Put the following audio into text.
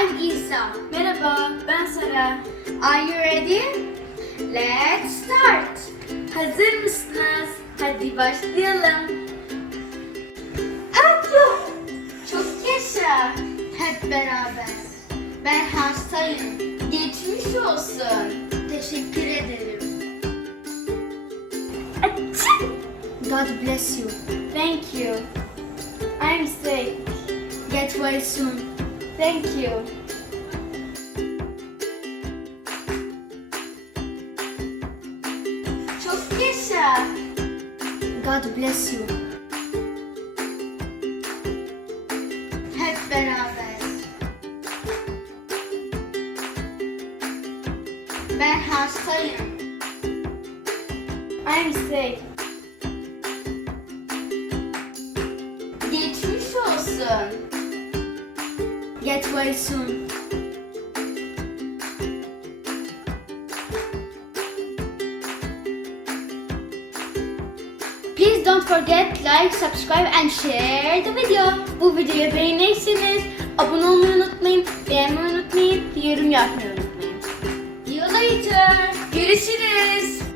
I'm İsa. Merhaba, ben Sara. Are you ready? Let's start. Hazır mısınız? Hadi başlayalım. Çok yaşa. Hep beraber. Ben hastayım. Geçmiş olsun. Teşekkür ederim. God bless you. Thank you. I'm sick. Get well soon. Thank you. Çok yaşa. God bless you. Hep beraber. Ben hastayım. I'm sick. Geçmiş olsun. Get well soon. Please don't forget like, subscribe and share the video. Bu videoyu beğenirseniz abone olmayı unutmayın, beğenmeyi unutmayın, yorum yapmayı unutmayın. See you later. Görüşürüz.